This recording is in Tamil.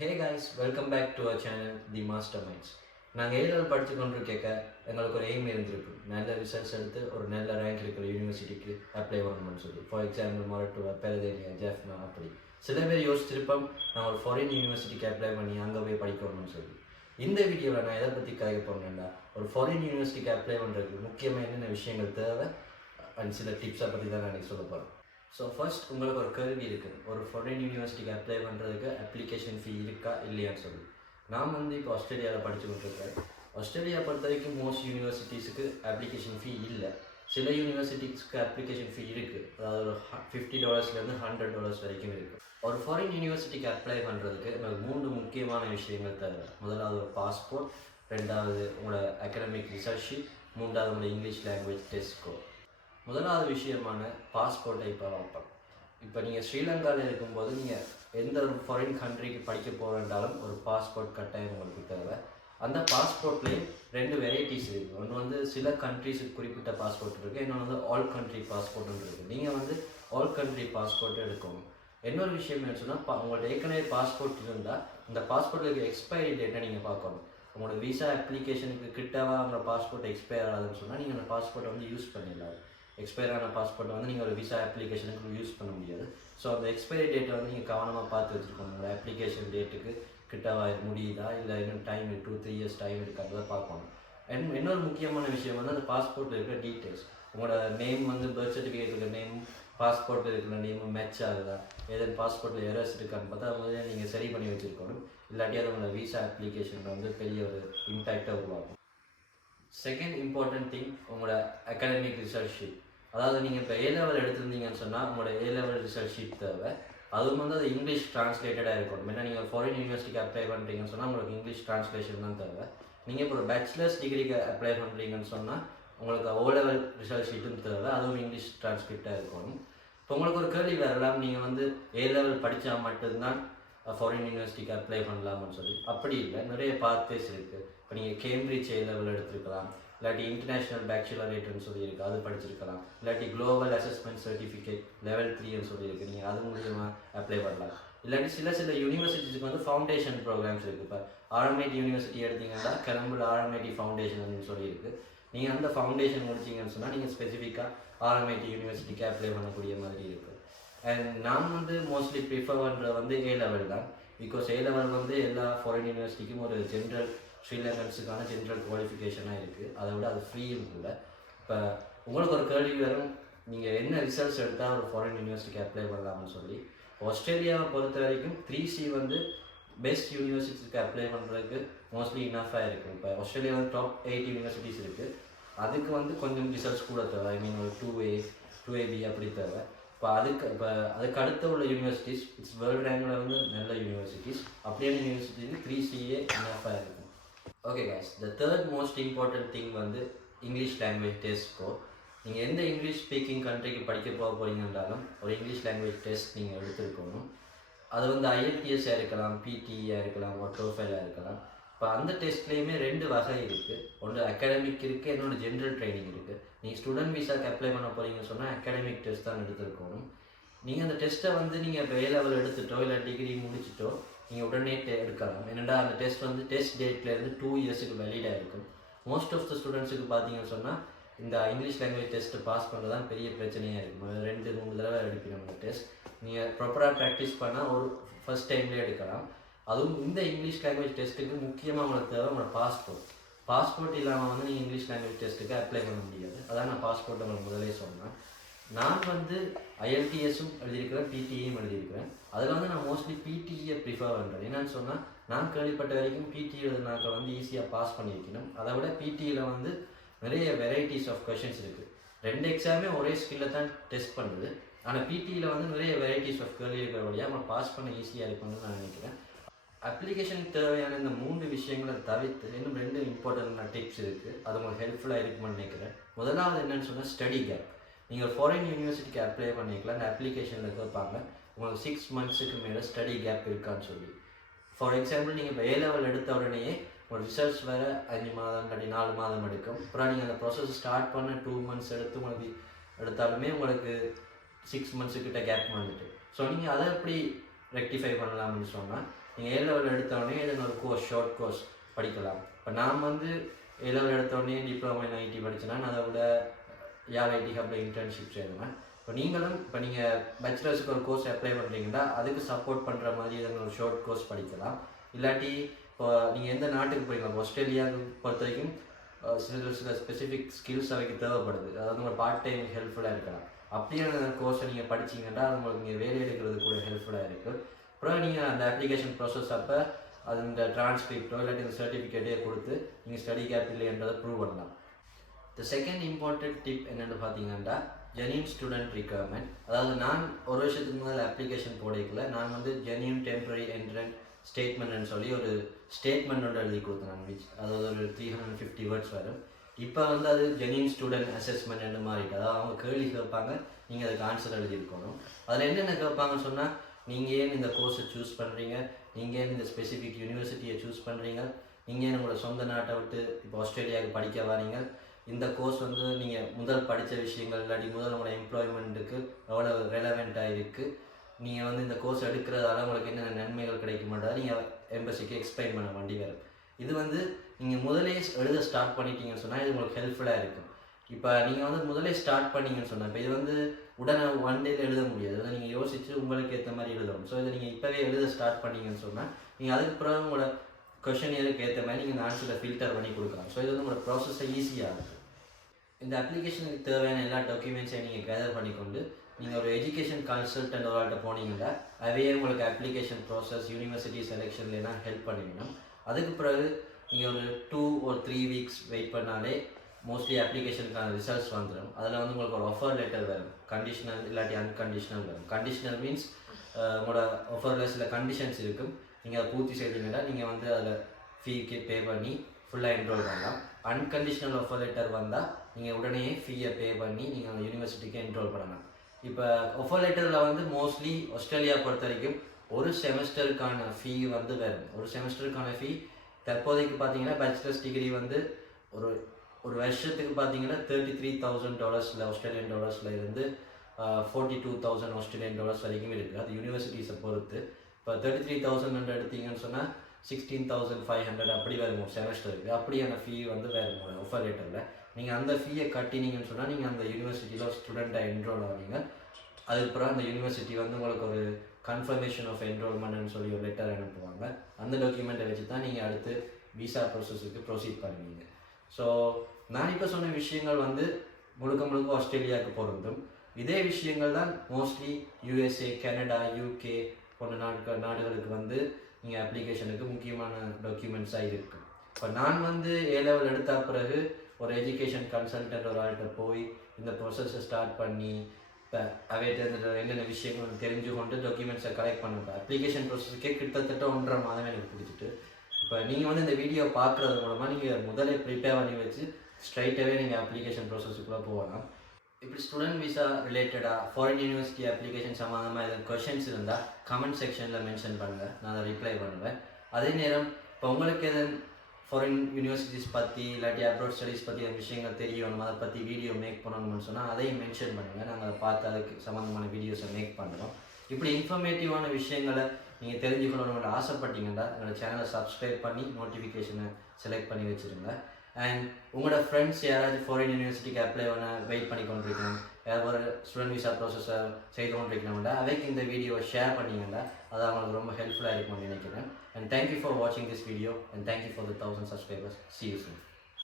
Hey guys, welcome back to our channel the Master Minds. நாங்கள் ஏழாவது படித்து கொண்டு கேட்க எங்களுக்கு ஒரு எய்ம் இருந்திருக்கு. நல்ல ரிசல்ட்ஸ் எடுத்து ஒரு நல்ல ரேங்க் இருக்கிற யூனிவர்சிட்டிக்கு அப்ளை பண்ணணும்னு சொல்லி. ஃபார் எக்ஸாம்பிள் மொரட்டுவா, பெரதேனியா, ஜெஃப்னா அப்படி. சில பேர் யோசிச்சிருப்போம் நான் ஒரு ஃபாரின் யூனிவர்சிட்டிக்கு அப்ளை பண்ணி அங்கே போய் படிக்கணும்னு சொல்லி. இந்த வீடியோவில் நான் எதை பற்றி கதைக்க போகிறேன்னா, ஒரு ஃபாரின் யூனிவர்சிட்டிக்கு அப்ளை பண்ணுறதுக்கு முக்கியமாக என்னென்ன விஷயங்கள் தேவை அண்ட் சில டிப்ஸை பற்றி தான் நான் சொல்ல போகிறேன். ஸோ ஃபர்ஸ்ட் உங்களுக்கு ஒரு கேள்வி இருக்குது, ஒரு ஃபாரின் யூனிவர்சிட்டிக்கு அப்ளை பண்ணுறதுக்கு அப்ளிகேஷன் ஃபீ இருக்கா இல்லையான்னு சொல்லி. நான் இப்போ ஆஸ்திரேலியாவில் படித்து கொண்டிருக்கேன். ஆஸ்திரேலியா பொறுத்த வரைக்கும் மோஸ்ட் யூனிவர்சிட்டிஸுக்கு அப்ளிகேஷன் ஃபீ இல்லை. சில யூனிவர்சிட்டிஸ்க்கு அப்ளிகேஷன் ஃபீ இருக்குது, அதாவது ஒரு $50 $100 வரைக்கும் இருக்குது. ஒரு ஃபாரின் யூனிவர்சிட்டிக்கு அப்ளை பண்ணுறதுக்கு எனக்கு 3 முக்கியமான விஷயங்கள் தேவை. முதலாவது ஒரு பாஸ்போர்ட், ரெண்டாவது உங்களோட அகடமிக் ரிசர்ச் ஷீட், மூன்றாவது உங்களோட இங்கிலீஷ் லாங்குவேஜ் டெஸ்ட் ஸ்கோர். முதலாவது விஷயமான பாஸ்போர்ட்டை இப்போ வைப்போம். இப்போ நீங்கள் ஸ்ரீலங்காவில் இருக்கும்போது நீங்கள் எந்த ஒரு ஃபாரின் கண்ட்ரிக்கு படிக்க போகிறதாலும் ஒரு பாஸ்போர்ட் கட்டாயம் உங்களுக்கு தேவை. அந்த பாஸ்போர்ட்லேயே 2 வெரைட்டிஸ் இருக்குது. ஒன்று சில கண்ட்ரிஸுக்கு குறிப்பிட்ட பாஸ்போர்ட் இருக்குது, இன்னொன்று ஆல் கண்ட்ரி பாஸ்போர்ட்னு இருக்குது. நீங்கள் ஆல் கண்ட்ரி பாஸ்போர்ட்டை எடுக்கணும். இன்னொரு விஷயம் என்ன சொன்னால், உங்கள்ட்ட ஏற்கனவே பாஸ்போர்ட் இருந்தால் இந்த பாஸ்போர்ட்டுக்கு எக்ஸ்பைரி டேட்டை நீங்கள் பார்க்கணும். உங்களோட விசா அப்ளிகேஷனுக்கு கிட்டவா உங்களோட பாஸ்போர்ட் எக்ஸ்பயர் ஆகுதுன்னு சொன்னால் நீங்கள் அந்த பாஸ்போர்ட்டை யூஸ் பண்ணிடலாம். எக்ஸ்பயர் ஆன பாஸ்போர்ட்டை நீங்கள் ஒரு விசா அப்ளிகேஷனுக்கு யூஸ் பண்ண முடியாது. ஸோ அந்த எக்ஸ்பைரி டேட்டை நீங்கள் கவனமாக பார்த்து வச்சுருக்கணும். உங்களோட அப்ளிகேஷன் டேட்டுக்கு கிட்டவா முடியுதா, இல்லை இன்னும் டைம் 2-3 இயர்ஸ் டைம் இருக்கிறத பார்க்கணும். இன்னொரு முக்கியமான விஷயம் அந்த பாஸ்போர்ட்டில் இருக்கிற டீட்டெயில்ஸ். உங்களோட நேம் பர்த் சர்டிஃபிகேட் இருக்கிற நேம், பாஸ்போர்ட்டில் இருக்கிற நேம் மேட்ச் ஆகுதா, ஏதாவது பாஸ்போர்ட்டில் எரர்ஸ் இருக்கான்னு பார்த்தா முதல்ல நீங்கள் சரி பண்ணி வச்சுருக்கணும். இல்லாட்டி அது உங்களோட விசா அப்ளிகேஷனில் பெரிய ஒரு இம்பேக்டாக உருவாகும். செகண்ட் இம்பார்ட்டன்ட் திங், உங்களோட அகாடமிக் ரிசர்ச் ஷீட். அதாவது நீங்கள் இப்போ A-level எடுத்திருந்தீங்கன்னு சொன்னால் உங்களோட A-level ரிசல்ட் ஷீட் தேவை. அதுவும் அது இங்கிலீஷ் ட்ரான்ஸ்லேட்டடாக இருக்கணும். ஏன்னா நீங்கள் ஃபாரின் யூனிவர்சிட்டிக்கு அப்ளை பண்ணுறீங்கன்னு சொன்னால் உங்களுக்கு இங்கிலீஷ் ட்ரான்ஸ்லேஷன் தான் தேவை. நீங்கள் இப்போ ஒரு பேச்சுலர்ஸ் டிகிரிக்கு அப்ளை பண்ணுறீங்கன்னு சொன்னால் உங்களுக்கு O-level ரிசல்ட் ஷீட்டும் தேவை, அதுவும் இங்கிலீஷ் ட்ரான்ஸ்கிரிப்டாக இருக்கணும். இப்போ உங்களுக்கு ஒரு கேள்வி வரலாம், நீங்கள் A-level படித்தா மட்டும்தான் ஃபாரின் யூனிவர்சிட்டிக்கு அப்ளை பண்ணலாம்னு சொல்லி. அப்படி இல்லை, நிறைய பாத்வேஸ் இருக்குது. இப்போ நீங்கள் கேம்பிரிட்ஜ் A-level எடுத்துருக்கலாம், இல்லாட்டி இன்டர்நேஷ்னல் பேச்சுலரேட்னு சொல்லியிருக்கு, அது படிச்சிருக்கலாம். இல்லாட்டி குளோபல் அசஸ்மெண்ட் சர்டிஃபிகேட் லெவல் 3ன்னு சொல்லியிருக்கு, நீங்கள் அது மூலியமாக அப்ளை பண்ணலாம். இல்லாட்டி சில யூனிவர்சிட்டிஸ்க்கு ஃபவுண்டேஷன் ப்ரோக்ராம்ஸ் இருக்குது. இப்போ RMIT யூனிவர்சிட்டி எடுத்தீங்கன்னா கரம்புல RMIT ஃபவுண்டேஷன் சொல்லியிருக்கு. நீங்கள் அந்த ஃபவுண்டேஷன் முடிச்சிங்கன்னு சொன்னால் நீங்கள் ஸ்பெசிஃபிக்காக RMIT யூனிவர்சிட்டிக்கு அப்ளை பண்ணக்கூடிய மாதிரி இருக்குது. அண்ட் நான் மோஸ்ட்லி ப்ரிஃபர் பண்ணுறது A-level தான். பிகாஸ் A-level எல்லா ஃபாரின் யூனிவர்சிட்டிக்கும் ஒரு ஜென்ரல் ஸ்ரீலங்கன்ஸுக்கான ஜென்ரல் குவாலிஃபிகேஷனாக இருக்குது. அதை விட அது ஃப்ரீயும் கூட. இப்போ உங்களுக்கு ஒரு கேள்வி வரும், நீங்கள் என்ன ரிசல்ட்ஸ் எடுத்தால் ஒரு ஃபாரின் யூனிவர்சிட்டிக்கு அப்ளை பண்ணலாம்னு சொல்லி. ஆஸ்திரேலியாவை பொறுத்த வரைக்கும் 3C பெஸ்ட் யூனிவர்சிட்டிக்கு அப்ளை பண்ணுறதுக்கு மோஸ்ட்லி இனஃபாக இருக்குது. இப்போ ஆஸ்திரேலியா டாப் 8 யூனிவர்சிட்டிஸ் இருக்குது. அதுக்கு கொஞ்சம் ரிசல்ட்ஸ் கூட தேவை. ஐ மீன் ஒரு 2A 2AB அப்படி தேவை. இப்போ அதுக்கு அடுத்த உள்ள யூனிவர்சிட்டிஸ் வேர்ல்டு ரேங்கில் நல்ல யூனிவர்சிட்டிஸ். அப்படியான யூனிவர்சிட்டிக்கு 3CA இனஃபாக இருக்கும். Okay guys, the third most important thing English language test score. நீங்கள் எந்த இங்கிலீஷ் ஸ்பீக்கிங் கண்ட்ரிக்கு படிக்க போகிறீங்கன்றாலும் ஒரு இங்கிலீஷ் லாங்குவேஜ் டெஸ்ட் நீங்கள் எடுத்துருக்கணும். அது IELTS இருக்கலாம், PTE இருக்கலாம், TOEFL இருக்கலாம். இப்போ அந்த டெஸ்ட்லேயுமே 2 வகை இருக்குது. ஒன்று அகாடமிக் இருக்குது, இன்னொன்று ஜென்ரல் ட்ரைனிங் இருக்குது. நீங்கள் ஸ்டூடெண்ட் விசாக்கு அப்ளை பண்ண போகிறீங்கன்னு சொன்னால் அகாடமிக் டெஸ்ட் தான் எடுத்துருக்கணும். நீங்கள் அந்த டெஸ்ட்டை நீங்கள் இப்போ A-level எடுத்துட்டோ இல்லை டிகிரி முடிச்சுட்டோ நீங்கள் உடனே எடுக்கலாம். ஏன்னா அந்த டெஸ்ட் டெஸ்ட் டேட்லேருந்து 2 இயர்ஸுக்கு வேலிடாக இருக்கும். மோஸ்ட் ஆஃப் த ஸ்டூடெண்ட்ஸுக்கு பார்த்தீங்கன்னு சொன்னால் இந்த இங்கிலீஷ் லாங்குவேஜ் டெஸ்ட்டு பாஸ் பண்ணுறது தான் பெரிய பிரச்சனையாக இருக்கும். 2-3 தடவை எடுக்கணும் அந்த டெஸ்ட். நீங்கள் ப்ராப்பராக ப்ராக்டிஸ் பண்ணால் ஒரு ஃபஸ்ட் டைம்லேயே எடுக்கலாம். அதுவும் இந்த இங்கிலீஷ் லாங்குவேஜ் டெஸ்ட்டுக்கு முக்கியமாக உங்களுக்கு தேவை உங்களோட பாஸ்போர்ட் இல்லாமல் நீங்கள் இங்கிலீஷ் லாங்குவேஜ் டெஸ்ட்டுக்கு அப்ளை பண்ண முடியாது. அதான் நான் பாஸ்போர்ட் உங்களுக்கு முதலே சொன்னேன். நான் IELTSம் எழுதியிருக்கிறேன், PTEயும் எழுதியிருக்கிறேன். அதில் நான் மோஸ்ட்லி PTE ப்ரிஃபர் பண்ணுறேன். என்னன்னு சொன்னால், நான் கேள்விப்பட்ட வரைக்கும் PTE எழுதினாக்க ஈஸியாக பாஸ் பண்ணியிருக்கணும். அதை விட PTEயில் நிறைய வெரைட்டிஸ் ஆஃப் கொஷின்ஸ் இருக்குது. 2 எக்ஸாமே ஒரே ஸ்கில்லை தான் டெஸ்ட் பண்ணுது. ஆனால் PTEயில் நிறைய வெரைட்டிஸ் ஆஃப் கேள்வி இருக்கிற வழியாக நம்ம பாஸ் பண்ண ஈஸியாக இருக்கும்னு நான் நினைக்கிறேன். அப்ளிகேஷனுக்கு தேவையான இந்த 3 விஷயங்களை தவிர்த்து இன்னும் 2 இம்பார்ட்டன்டான டிப்ஸ் இருக்குது. அது உங்களுக்கு ஹெல்ப்ஃபுல்லாக இருக்குமென்னு நினைக்கிறேன். முதலாவது என்னென்னு சொன்னால் ஸ்டடி கேப். நீங்கள் ஃபாரின் யூனிவர்சிட்டிக்கு அப்ளை பண்ணிக்கலாம். அந்த அப்ளிகேஷனில் கேட்பாங்க உங்களுக்கு 6 மந்த்ஸுக்கு மேலே ஸ்டடி கேப் இருக்கான்னு சொல்லி. ஃபார் எக்ஸாம்பிள் நீங்கள் இப்போ A-level எடுத்த உடனேயே ஒரு ரிசல்ட்ஸ் வேறு 5 மாதம் இல்லாட்டி 4 மாதம் எடுக்கும். அப்புறம் நீங்கள் அந்த ப்ராசஸ் ஸ்டார்ட் பண்ண 2 மந்த்ஸ் உங்களுக்கு எடுத்தாலுமே உங்களுக்கு 6 மந்த்ஸுக்கிட்ட கேப் வந்துட்டு. ஸோ நீங்கள் அதை எப்படி ரெக்டிஃபை பண்ணலாம்னு சொன்னால், நீங்கள் ஏ லெவல் எடுத்தோடனே ஏதோ ஒரு கோர்ஸ் ஷார்ட் கோர்ஸ் படிக்கலாம். இப்போ நான் வந்து ஏ லெவல் எடுத்தோடனே டிப்ளமோ இன் ஐடி படித்தேன்னா நான் அதை விட யார் ஐடி ஹப்பில் இன்டர்ன்ஷிப் செய்வேன். இப்போ நீங்களும் இப்போ நீங்கள் பேச்சுலர்ஸுக்கு ஒரு கோர்ஸ் அப்ளை பண்ணுறீங்கன்னா அதுக்கு சப்போர்ட் பண்ணுற மாதிரி ஏதாவது ஒரு ஷார்ட் கோர்ஸ் படிக்கலாம். இல்லாட்டி இப்போ நீங்கள் எந்த நாட்டுக்கு போய்க்கலாம், இப்போ ஆஸ்திரேலியாவுக்கு பொறுத்த வரைக்கும் சில ஸ்பெசிஃபிக் ஸ்கில்ஸ் அவைக்கு தேவைப்படுது. அதாவது உங்கள் பார்ட் டைம் ஹெல்ப்ஃபுல்லாக இருக்கலாம். அப்படியான கோர்ஸை நீங்கள் படிச்சிங்கன்னா அது உங்களுக்கு நீங்கள் வேலை எடுக்கிறது கூட ஹெல்ப்ஃபுல்லாக இருக்குது. அப்புறம் நீங்கள் அந்த அப்ளிகேஷன் ப்ராசஸ் அப்போ அது இந்த டிரான்ஸ்கிரிப்டோ இல்லாட்டி இந்த சர்டிஃபிகேட்டே கொடுத்து நீங்கள் ஸ்டடி கேப் இல்லைன்றதை ப்ரூவ் பண்ணலாம். த செகண்ட் இம்பார்ட்டன்ட் டிப் என்னென்னு பார்த்தீங்கன்னா ஜென்யூன் ஸ்டூடெண்ட் ரிக்வயர்மெண்ட். அதாவது நான் ஒரு வருஷத்துக்கு முதல்ல அப்ளிகேஷன் போடல, நான் வந்து ஜென்யூன் டெம்பரரி என்ட்ரன்ஸ் ஸ்டேட்மெண்ட்னு சொல்லி ஒரு ஸ்டேட்மெண்ட் ஒன்று எழுதி கொடுத்தேன். அதாவது ஒரு 350 வேர்ட்ஸ் வரும். இப்போ வந்து அது ஜென்யூன் ஸ்டூடெண்ட் அசஸ்மெண்ட்னு மாறிட்டு, அதாவது அவங்க கேள்வி கேட்பாங்க, நீங்கள் அதுக்கு ஆன்சர் எழுதியிருக்கணும். அதில் என்னென்ன கேட்பாங்கன்னு சொன்னால், நீங்கள் ஏன் இந்த கோர்ஸை சூஸ் பண்ணுறீங்க, நீங்கள் ஏன் இந்த ஸ்பெசிஃபிக் யூனிவர்சிட்டியை சூஸ் பண்ணுறீங்க, நீங்கள் ஏன் உங்களோட சொந்த நாட்டை விட்டு இப்போ ஆஸ்திரேலியாவுக்கு படிக்க வரீங்க, இந்த கோர்ஸ் வந்து நீங்கள் முதல் படித்த விஷயங்கள் இல்லாட்டி முதல் உங்களோட எம்ப்ளாய்மெண்ட்டுக்கு எவ்வளோ ரெலவெண்ட்டாக இருக்குது, நீங்கள் வந்து இந்த கோர்ஸ் எடுக்கிறதால உங்களுக்கு என்னென்ன நன்மைகள் கிடைக்குமான்றதை நீங்கள் எம்பசிக்கு எக்ஸ்பிளைன் பண்ண வேண்டி வரும். இது வந்து நீங்கள் முதலே எழுத ஸ்டார்ட் பண்ணிட்டீங்கன்னு சொன்னால் இது உங்களுக்கு ஹெல்ப்ஃபுல்லாக இருக்கும். இப்போ நீங்கள் வந்து முதலே ஸ்டார்ட் பண்ணிங்கன்னு சொன்னால் இப்போ இது வந்து உடனே ஒன் டேயில் எழுத முடியாது. அதை நீங்கள் யோசித்து உங்களுக்கு ஏற்ற மாதிரி எழுதணும். ஸோ இதை நீங்கள் இப்போவே எழுத ஸ்டார்ட் பண்ணிங்கன்னு சொன்னால் நீங்கள் அதுக்கு பிறகு உங்களோட கொஷனியருக்கு ஏற்ற மாதிரி நீங்கள் இந்த ஆன்சரை ஃபில்டர் பண்ணி கொடுக்கலாம். ஸோ இது வந்து உங்களோட ப்ராசஸை ஈஸியாக இருக்குது. இந்த அப்ளிகேஷனுக்கு தேவையான எல்லா டாக்குமெண்ட்ஸையும் நீங்கள் கேதர் பண்ணிக்கொண்டு நீங்கள் ஒரு எஜுகேஷன் கன்சல்டன்ட் ஒரு ஆள்கிட்ட போனீங்கன்னா அவையே உங்களுக்கு அப்ளிகேஷன் ப்ராசஸ் யூனிவர்சிட்டி செலெக்ஷன்லாம் ஹெல்ப் பண்ணிக்கணும். அதுக்கு பிறகு நீங்கள் ஒரு 2 or 3 வீக்ஸ் வெயிட் பண்ணாலே மோஸ்ட்லி அப்ளிகேஷனுக்கான ரிசல்ட்ஸ் வந்துடும். அதில் வந்து உங்களுக்கு ஒரு ஆஃபர் லெட்டர் வரும், கண்டிஷனல் இல்லாட்டி அன்கண்டிஷனல் வரும். கண்டிஷனல் மீன்ஸ் உங்களோட ஆஃபரில் சில கண்டிஷன்ஸ் இருக்கும், நீங்கள் அதை பூர்த்தி செய்தீங்கன்னா நீங்கள் வந்து அதில் ஃபீக்கு பே பண்ணி ஃபுல்லாக என்ரோல் பண்ணலாம். அன்கண்டிஷனல் ஆஃபர் லெட்டர் வந்தால் நீங்கள் உடனே ஃபீயை பே பண்ணி நீங்கள் அந்த யூனிவர்சிட்டிக்கு என்ரோல் பண்ணலாம். இப்போ ஆஃபர் லெட்டரில் வந்து மோஸ்ட்லி ஆஸ்திரேலியா பொறுத்த வரைக்கும் ஒரு செமஸ்டருக்கான ஃபீ வந்து வரும். ஒரு செமஸ்டருக்கான ஃபீ தற்போதைக்கு பார்த்தீங்கன்னா பேச்சுலர்ஸ் டிகிரி வந்து ஒரு வருஷத்துக்கு பார்த்தீங்கன்னா $33,000 ஆஸ்திரேலியன் டாலர்ஸில் இருந்து $42,000 ஆஸ்திரேலியன் டாலர்ஸ் வரைக்கும் இருக்குது. அது யூனிவர்சிட்டிஸை பொறுத்து. இப்போ 33,000 எடுத்தீங்கன்னு சொன்னால் 16,500 அப்படி வரும் ஒரு செமஸ்டருக்கு. அப்படியான ஃபீ வந்து வேறு ஆஃபர் லெட்டரில் நீங்கள் அந்த ஃபீயை கட்டினீங்கன்னு சொன்னால் நீங்கள் அந்த யூனிவர்சிட்டியில் ஸ்டூடெண்ட்டாக என்ரோல் ஆவீங்க. அதுக்கப்புறம் அந்த யூனிவர்சிட்டி வந்து உங்களுக்கு ஒரு கன்ஃபர்மேஷன் ஆஃப் என்ரோல்மெண்ட்னு சொல்லி ஒரு லெட்டர் அனுப்புவாங்க. அந்த டாக்குமெண்ட்டை வச்சு தான் நீங்கள் அடுத்து விசா ப்ராசஸுக்கு ப்ரொசீட் பண்ணுவீங்க. ஸோ நான் இப்போ சொன்ன விஷயங்கள் வந்து முழுக்க ஆஸ்திரேலியாவுக்கு பொருந்தும். இதே விஷயங்கள் தான் மோஸ்ட்லி USA, கனடா, UK போன்ற நாடுகளுக்கு வந்து நீங்கள் அப்ளிகேஷனுக்கு முக்கியமான டாக்குமெண்ட்ஸாக இருக்குது. இப்போ நான் வந்து ஏ லெவல் எடுத்த பிறகு ஒரு எஜுகேஷன் கன்சல்டன்ட் ஒரு ஆள்கிட்ட போய் இந்த ப்ரொசஸை ஸ்டார்ட் பண்ணி இப்போ அவைகிட்ட என்னென்ன விஷயங்கள் தெரிஞ்சு கொண்டு டாக்குமெண்ட்ஸை கலெக்ட் பண்ணுவேன். அப்ளிகேஷன் ப்ரொசஸுக்கே கிட்டத்தட்ட 1.5 மாதம் எனக்கு பிடிச்சிட்டு. இப்போ நீங்கள் வந்து இந்த வீடியோ பார்க்குறது மூலமாக நீங்கள் முதலே ப்ரிப்பேர் பண்ணி வச்சு ஸ்ட்ரைட்டாகவே நீங்கள் அப்ளிகேஷன் ப்ராசஸுக்குள்ளே போகலாம். இப்படி ஸ்டூடெண்ட் விசா ரிலேட்டடாக ஃபாரின் யூனிவர்சிட்டி அப்ளிகேஷன் சம்மந்தமாக எதாவது கொஷின்ஸ் இருந்தால் கமெண்ட் செக்ஷனில் மென்ஷன் பண்ணுங்கள், நான் அதை ரிப்ளை பண்ணுவேன். அதே நேரம் இப்போ உங்களுக்கு எதுவும் ஃபாரின் யூனிவர்சிட்டிஸ் பற்றி இல்லாட்டி அப்ராட் ஸ்டடீஸ் பற்றி அந்த விஷயங்கள் தெரியணும், அதை பற்றி வீடியோ மேக் பண்ணணும்னு சொன்னால் அதையும் மென்ஷன் பண்ணுங்கள். நாங்கள் அதை பார்த்து அதுக்கு சம்மந்தமான வீடியோஸை மேக் பண்ணுறோம். இப்படி இன்ஃபர்மேட்டிவான விஷயங்களை நீங்கள் தெரிஞ்சுக்கணும்னு ஆசைப்பட்டீங்கன்னா என்னோடய சேனலை சப்ஸ்கிரைப் பண்ணி நோட்டிஃபிகேஷனை செலக்ட் பண்ணி வச்சுருங்க. அண்ட் உங்களோட ஃப்ரெண்ட்ஸ் யாராச்சும் ஃபாரின் யூனிவர்சிட்டிக்கு அப்ளை பண்ண வெயிட் பண்ணி கொண்டிருக்கணும், யாராவது ஒரு ஸ்டூடெண்ட் விசா ப்ராசஸை செய்து கொண்டிருக்கணும்னா அவைக்கு இந்த வீடியோவை ஷேர் பண்ணிங்கன்னா அது அவங்களுக்கு ரொம்ப ஹெல்ப்ஃபுல்லாக இருக்கும்னு நினைக்கிறேன். And thank you for watching this video and thank you for the 1,000 subscribers. See you soon.